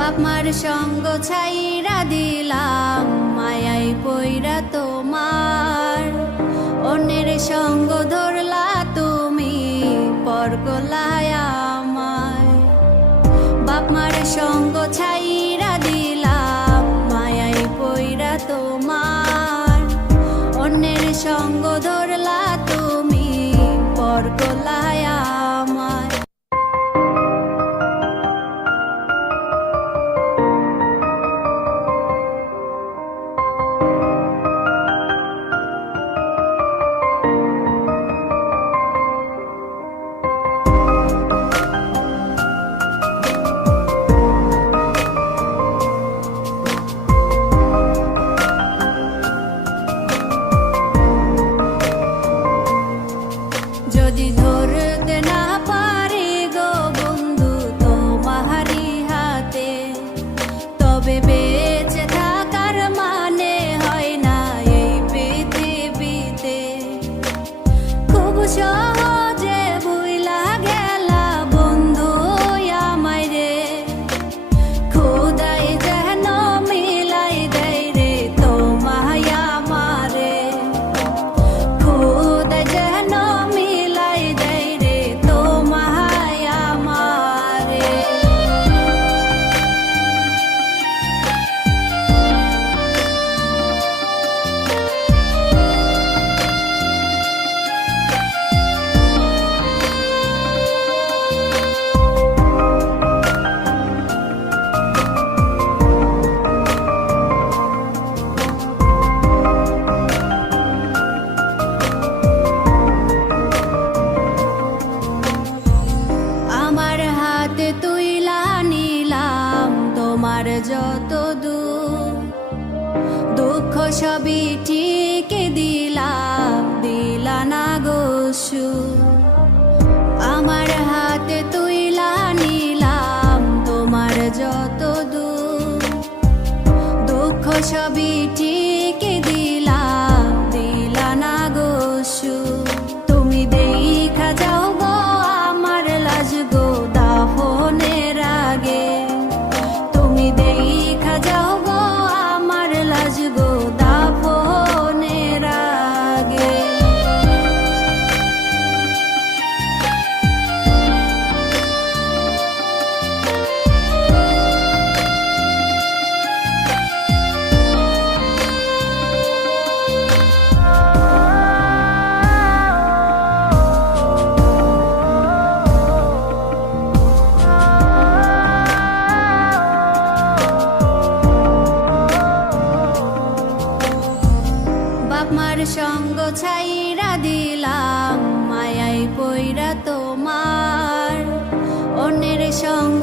বাপ মার সঙ্গ ছাইরা দিলাম, মায়াই পইরা তোমার। অন্যের সঙ্গ ধরলা তুমি, পর গলায় আমায়। বাপ মার সঙ্গ ছাই হাতে তুইলা নিলাম তোমার যত দুঃখ। সবই ঠিক দিলাম, দিলা না গোসু আমার হাতে তুইলা নিলাম তোমার যত দুঃখ সবই ঠিক 脚步 তোমার সঙ্গ ছাইরা দিলাম মায়াই পইরা তোমার। অন্যের সঙ্গ